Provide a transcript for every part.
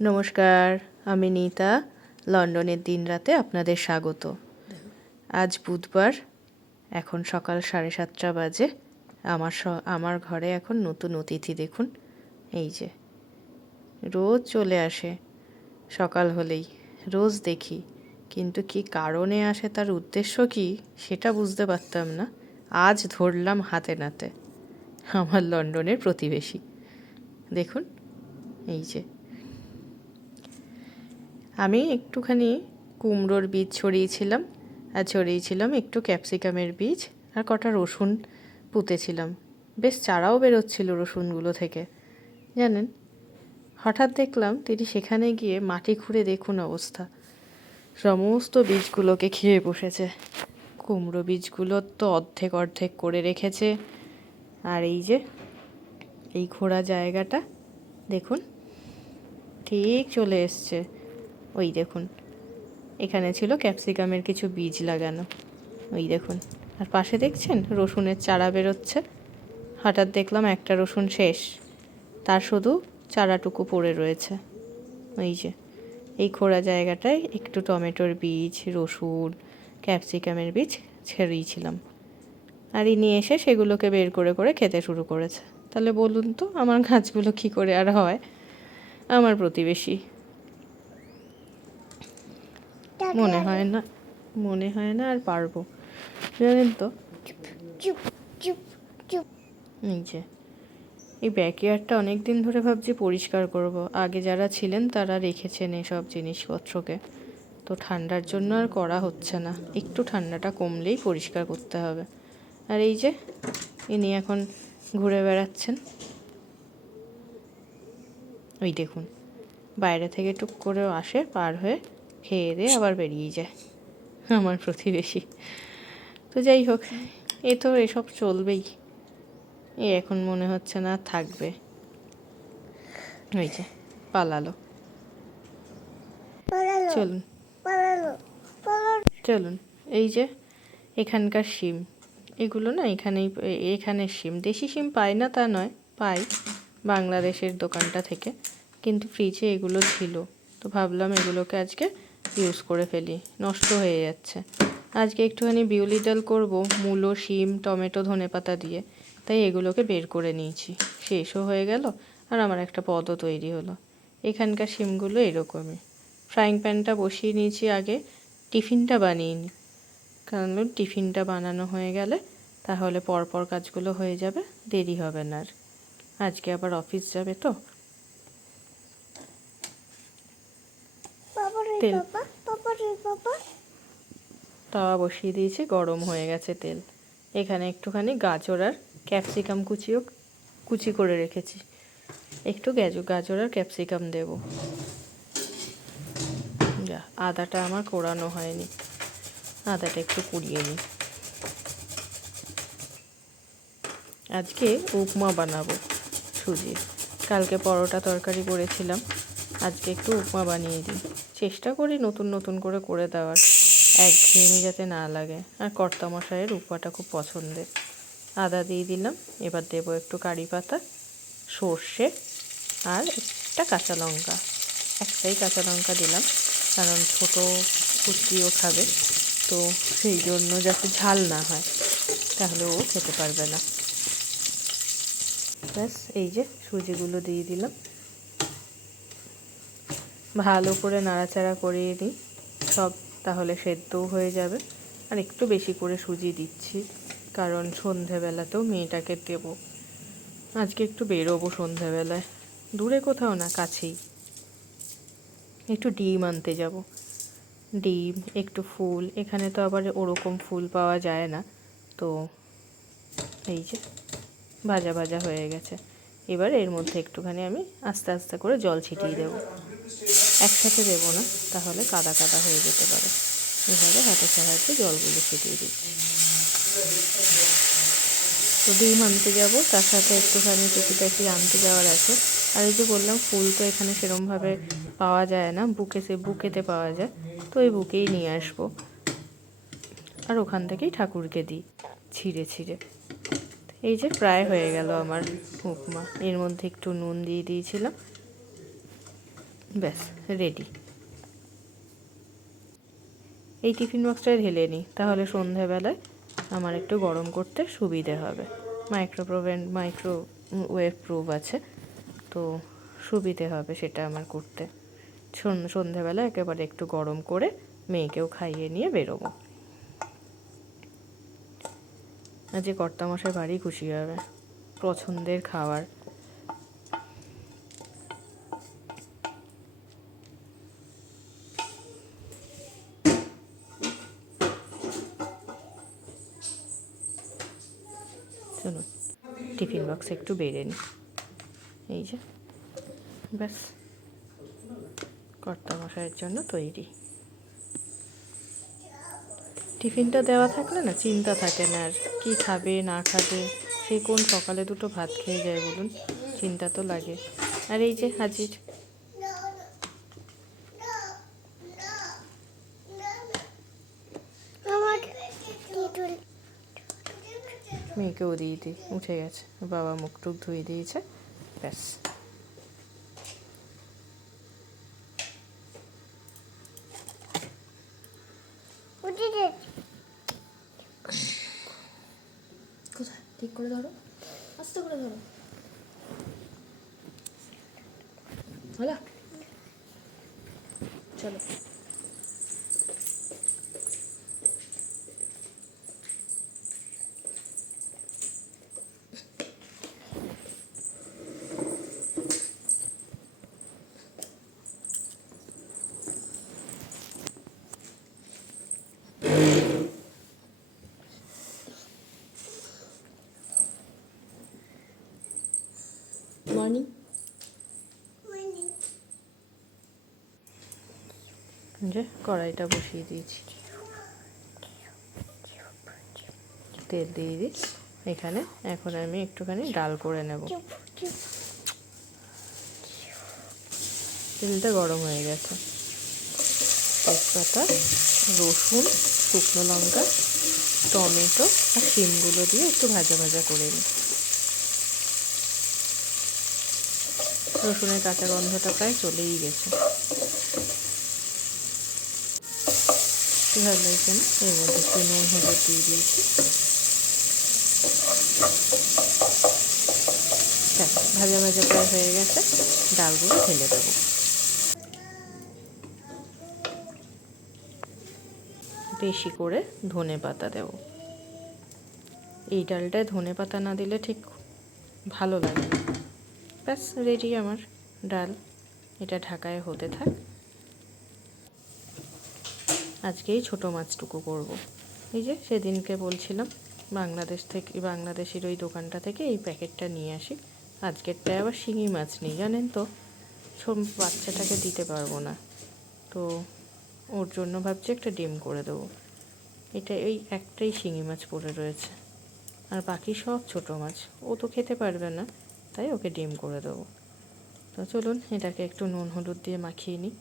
নমস্কার, আমি নীতা। লন্ডনের দিনরাতে আপনাদের স্বাগত। আজ বুধবার, এখন সকাল 7:30 বাজে। আমার ঘরে এখন নতুন অতিথি দেখুন। এই যে, রোজ চলে আসে সকাল হলেই, রোজ দেখি, কিন্তু কি কারণে আসে, তার উদ্দেশ্য কি সেটা বুঝতে পারতাম না। আজ ধরলাম হাতে নাতে। আমার লন্ডনের প্রতিবেশী দেখুন, এই যে। আমি একটুখানি কুমড়োর বীজ ছড়িয়েছিলাম, আর ছড়িয়েছিলাম একটু ক্যাপসিকামের বীজ, আর কটা রসুন পুঁতেছিলাম। বেশ চারাও বেরোচ্ছিল রসুনগুলো থেকে, জানেন। হঠাৎ দেখলাম তিনি সেখানে গিয়ে মাটি খুঁড়ে দেখুন অবস্থা, সমস্ত বীজগুলোকে খেয়ে বসেছে। কুমড়ো বীজগুলো তো অর্ধেক অর্ধেক করে রেখেছে। আর এই যে এই খোঁড়া জায়গাটা দেখুন, ঠিক চলে এসছে। ওই দেখুন, এখানে ছিল ক্যাপসিকামের কিছু বীজ লাগানো, ওই দেখুন। আর পাশে দেখছেন রসুনের চারা বেরোচ্ছে। হঠাৎ দেখলাম একটা রসুন শেষ, তার শুধু চারাটুকু পড়ে রয়েছে। ওই যে এই খোঁড়া জায়গাটায় একটু টমেটোর বীজ, রসুন, ক্যাপসিকামের বীজ ছেড়িয়েছিলাম। আর ইনি এসে সেগুলোকে বের করে করে খেতে শুরু করেছে। তাহলে বলুন তো আমার গাছগুলো কী করে আর হয়? আমার প্রতিবেশী। মনে হয় না আর পারবো, জানেন তো। এই যে এই ব্যাকইয়ার্ডটা অনেক দিন ধরে ভাবছি পরিষ্কার করব। আগে যারা ছিলেন তারা রেখেছেন এসব জিনিসপত্রকে, তো ঠান্ডার জন্য আর করা হচ্ছে না। একটু ঠান্ডাটা কমলেই পরিষ্কার করতে হবে। আর এই যে ইনি এখন ঘুরে বেড়াচ্ছেন, ওই দেখুন। বাইরে থেকে টুক করেও আসে, পার হয়ে খেয়ে দিয়ে আবার বেরিয়ে যায় আমার প্রতিবেশী। তো যাই হোক, তো এসব চলবেই। এখন মনে হচ্ছে না থাকবে। ওই যে পালালো। চলুন চলুন। এই যে এখানকার শিম, এগুলো না এখানের শিম। দেশি শিম পাই না তা নয়, পাই বাংলাদেশের দোকানটা থেকে, কিন্তু ফ্রিজে এগুলো ছিল, তো ভাবলাম এগুলোকে আজকে ইউজ করে ফেলি, নষ্ট হয়ে যাচ্ছে। আজকে একটুখানি বিউলি ডাল করবো মূলো, শিম, টমেটো, ধনেপাতা দিয়ে, তাই এগুলোকে বের করে নিয়েছি। শেষও হয়ে গেল, আর আমার একটা পদও তৈরি হলো। এখানকার শিমগুলো এরকমই। ফ্রাইং প্যানটা বসিয়ে নিয়েছি আগে, টিফিনটা বানিয়ে নিই, কারণ টিফিনটা বানানো হয়ে গেলে তাহলে পরপর কাজগুলো হয়ে যাবে, দেরি হবে না আর। আজকে আবার অফিস যাবে তো। তেল তাওয়া বসিয়ে দিয়েছি, গরম হয়ে গেছে তেল। এখানে একটুখানি গাজর আর ক্যাপসিকাম কুচি করে রেখেছি, একটু গাজর আর ক্যাপসিকাম দেব। আদাটা আমার কোড়ানো হয়নি, আদাটা একটু কুড়িয়ে নিই। আজকে উপমা বানাবো সুজির। কালকে পরোটা তরকারি করেছিলাম, আজকে একটু উপমা বানিয়ে দিই। চেষ্টা করি নতুন নতুন করে দেওয়ার, একঘেয়েমি যাতে না লাগে। আর কর্তামশাইয়ের উপমাটা খুব পছন্দের। আদা দিয়ে দিলাম, এবার দেবো একটু কারি পাতা, সর্ষে, আর একটা কাঁচা লঙ্কা। একটাই কাঁচা লঙ্কা দিলাম, কারণ ছোটো পুত্রিও খাবে, তো সেই জন্য যাতে ঝাল না হয়, তাহলে ও খেতে পারবে না। ব্যাস, এই যে সুজিগুলো দিয়ে দিলাম, ভালো করে নাড়াচাড়া করিয়ে নিই সব, তাহলে সেদ্ধও হয়ে যাবে। আর একটু বেশি করে সুজি দিচ্ছি, কারণ সন্ধেবেলাতেও মেয়েটাকে দেবো। আজকে একটু বেরোবো সন্ধেবেলায়, দূরে কোথাও না, কাছেই। একটু ডিম আনতে যাব, ডিম, একটু ফুল। এখানে তো আবার ওরকম ফুল পাওয়া যায় না, তো এই যে ভাজা ভাজা হয়ে গেছে। এবার এর মধ্যে একটুখানি আমি আস্তে আস্তে করে জল ছিটিয়ে দেবো, একসাথে দেবো না, তাহলে কাদা কাদা হয়ে যেতে পারে। এভাবে হাতের সাহায্যে জলগুলো ছিটিয়ে দিচ্ছি। তো ডিম আনতে যাবো, তার সাথে একটুখানি টুকিটাকি আনতে যাওয়ার আছে। আর এই যে বললাম, ফুল তো এখানে সেরমভাবে পাওয়া যায় না, বুকেতে পাওয়া যায়, তো ওই বুকেই নিয়ে আসবো, আর ওখান থেকেই ঠাকুরকে দিই ছিঁড়ে ছিঁড়ে। এই যে প্রায় হয়ে গেল আমার উপমা। এর মধ্যে একটু নুন দিয়ে দিয়েছিলাম, ব্যাস রেডি। এই টিফিন বক্সটা ঢেলে নিই, তাহলে সন্ধেবেলায় আমার একটু গরম করতে সুবিধে হবে। মাইক্রোওয়েভ প্রুফ আছে, তো সুবিধে হবে সেটা আমার করতে। সন্ধেবেলা একেবারে একটু গরম করে মেয়েকেও খাইয়ে নিয়ে বেরোবো। আজকে কর্তামশাই ভারী খুশি হবে, পছন্দের খাবার। চলুন টিফিন বক্স একটু বেড়ে নিই। এই যে ব্যাস কর্তামশাইয়ের জন্য তৈরি। টিফিনটা দেওয়া থাকলে না চিন্তা থাকে না আর কী খাবে না খাবে, সেই কোন সকালে দুটো ভাত খেয়ে যায় বলুন, চিন্তা তো লাগে। আর এই যে হাজির মেয়েকেও দিয়ে দিই, উঠে গেছে, বাবা মুখ টুক ধুয়ে দিয়েছে, ব্যাস। কোথায় ঠিক করে ধরো, আস্তে করে ধরো, হলো চলো। মর্নিং। যে কড়াইটা বসিয়ে দিয়েছি, তেল দিয়ে দিই এখানে। এখন আমি একটুখানি ডাল করে নেব। তেলটা গরম হয়ে গেছে, তেজপাতা, রসুন, শুকনো লঙ্কা, টমেটো আর শিমগুলো দিয়ে একটু ভাজা ভাজা করে নিই। রসুনের কাঁচা গন্ধটা প্রায় চলেই গেছে। একটু ভালো লাগছে না, এর মধ্যে একটু নুন হলুদ দিয়ে দিয়েছি। ভাজা ভাজা প্রায় হয়ে গেছে, ডালগুলো ঢেলে দেবো। বেশি করে ধনে পাতা দেব। এই ডালটায় ধনে পাতা না দিলে ঠিক ভালো লাগে না। ব্যাস রেডি আমার ডাল, এটা ঢাকায় হতে থাক। আজকেই ছোটো মাছটুকু করব। এই যে সেদিনকে বলছিলাম বাংলাদেশের ওই দোকানটা থেকে এই প্যাকেটটা নিয়ে আসি। আজকেরটায় আবার শিঙি মাছ নেই জানেন তো, বাচ্চাটাকে দিতে পারবো না, তো ওর জন্য ভাবছি একটা ডিম করে দেবো। এটা এই একটাই শিঙি মাছ পড়ে রয়েছে, আর বাকি সব ছোটো মাছ, ও তো খেতে পারবে না, তাই ওকে ডিম করে দেবো। তো চলুন এটাকে একটু নুন হলুদ দিয়ে মাখিয়ে নিই।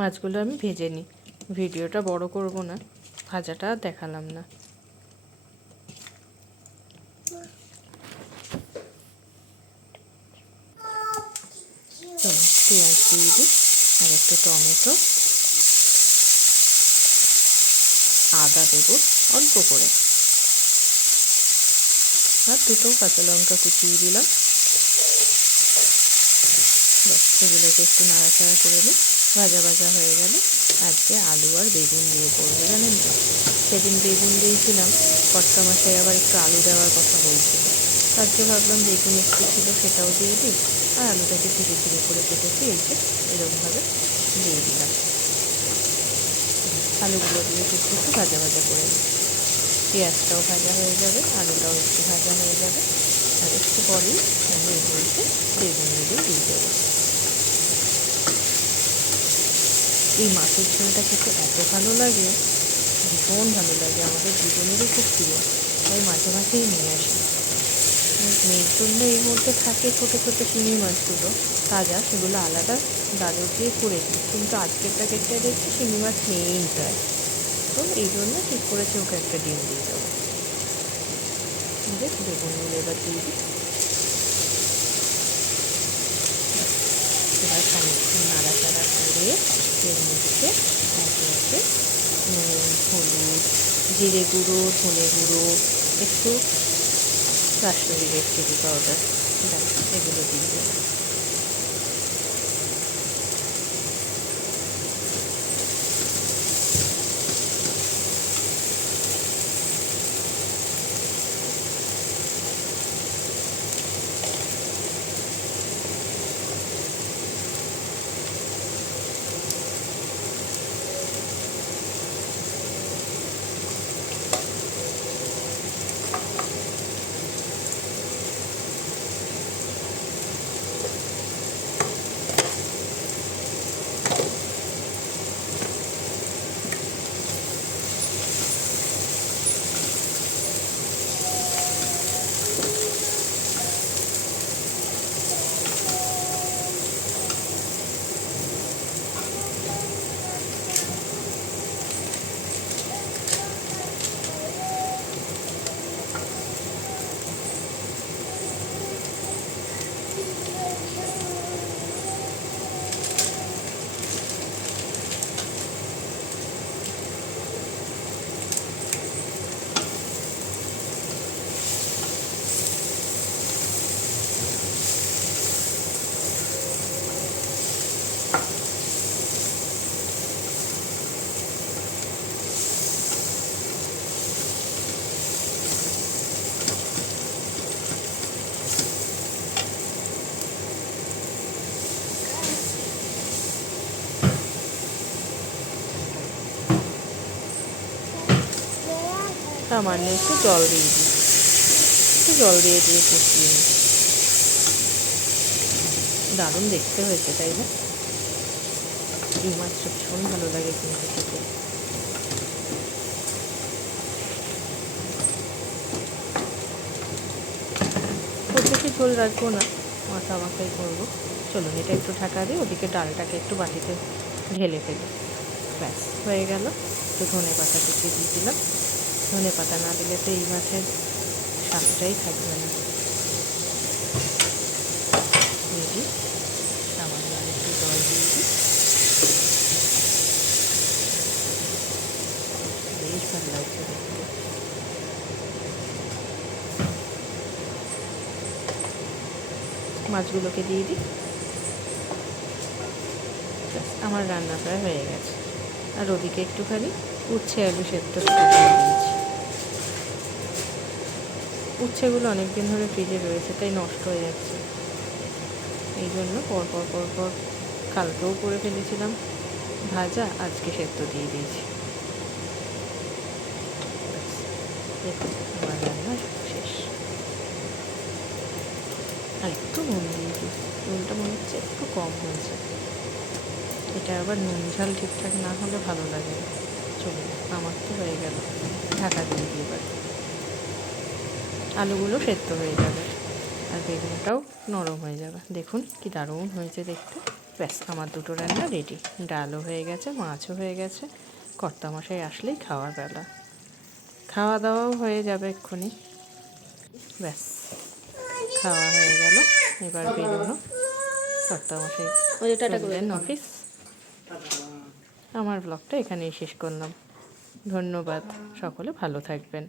মাছগুলো আমি ভেজে নিই, ভিডিওটা বড় করব না, ভাজাটা আর দেখালাম না। চলো পেঁয়াজ দিয়ে দিই আর একটু টমেটো, আদা দেবো অল্প করে, আর দুটো কাঁচা লঙ্কা কুচিয়ে দিলাম। সেগুলোকে একটু নাড়াচাড়া করে নিই। ভাজা ভাজা হয়ে গেলে আজকে আলু আর বেগুন দিয়ে করবো জানেন তো। সেদিন বেগুন দিয়েছিলাম, কর্তামশাই আবার একটু আলু দেওয়ার কথা বলছিল, তারপরে ভাবলাম বেগুন একটু ছিল সেটাও দিয়ে দিই, আর আলুটাকে ধীরে ধীরে করে কেটেছি, এই যে এরকমভাবে দিয়ে দিলাম। আলুগুলো দিয়ে একটু একটু ভাজা ভাজা করে নিই। পেঁয়াজটাও ভাজা হয়ে যাবে, আলুটাও একটু ভাজা হয়ে যাবে, আর একটু পরেই আমি এর মধ্যে বেগুনগুলো দিয়ে দেবো। এই মাছের ঝোলটা খেতে এত ভালো লাগে, ভীষণ ভালো লাগে, আমাদের দুজনেরই খুব প্রিয়, তাই মাঝে মাঝেই নিয়ে আসি। মেয়ের জন্য এর মধ্যে থাকে ছোটো ছোটো চিংড়ি মাছগুলো তাজা, সেগুলো আলাদা গাজর দিয়ে করে দিই, কিন্তু আজকের প্যাকেটটা দেখছি চিংড়ি মাছ নেই প্রায়, তো এই জন্য ঠিক করেছি ওকে একটা ডিম দিয়ে দেবো। বেগুনগুলো এবার দিয়ে দিই। এবার খানিকক্ষণ নাড়াচাড়া করে এর মধ্যে একে একে নুন, হলুদ, জিরে গুঁড়ো, ধনে গুঁড়ো, একটু কাশ্মীরি রেড চিলি পাউডার, এগুলো দিয়ে দেবো। সামান্য একটু জল দিয়ে দিই, কষিয়ে নিই। দারুণ দেখতে হয়েছে, তাই না? এই মাছটা ভীষণ ভালো লাগে কিন্তু খেতে। খুব বেশি ঝোল রাখবো না, মাখা মাখাই করবো। চলুন এটা একটু ঢাকা দিই, ওদিকে ডালটাকে একটু বাটিতে ঢেলে ফেলি। ব্যাস হয়ে গেল। একটু ধনে পাতা কুচি দিয়ে দিলাম, ধনে পাতা না দিলে তো এই মাছের স্বাদটাই থাকবে না। রেডি। সামান্য আর একটু জল দিয়ে দিই, বেশ ভালো লাগছে দেখতে। মাছগুলোকে দিয়ে দিই। আমার রান্না প্রায় হয়ে গেছে। আর ওদিকে একটুখানি উচ্ছে আলু সেদ্ধ করে দিয়েছি। উচ্ছেগুলো অনেক দিন ধরে ফ্রিজে রয়েছে, তাই নষ্ট হয়ে যাচ্ছে, এই জন্য পরপর কালকেও করে ফেলেছিলাম ভাজা, আজকে সেদ্ধ দিয়ে দিয়েছি। দেখুন আমার রান্না শেষ। আর একটু নুন দিয়ে দিই, নুনটা মনে হচ্ছে একটু কম হয়েছে, এটা আবার নুন ঝাল ঠিকঠাক না হলে ভালো লাগে না। চলুন আমার তো হয়ে গেল, ঢাকা দিয়ে দিই এবার। আলুগুলো সেদ্ধ হয়ে যাবে আর বেগুনটাও নরম হয়ে যাবে। দেখুন কি দারুণ হয়েছে দেখতে। ব্যাস আমার দুটো রান্না রেডি, ডালও হয়ে গেছে, মাছও হয়ে গেছে। কর্তামশাই আসলেই খাওয়ার বেলা, খাওয়া দাওয়াও হয়ে যাবে এক্ষুনি। ব্যাস খাওয়া হয়ে গেল, এবার বেরোনো। কর্তামশাই চললেন অফিস। আমার ব্লগটা এখানেই শেষ করলাম। ধন্যবাদ, সকলে ভালো থাকবেন।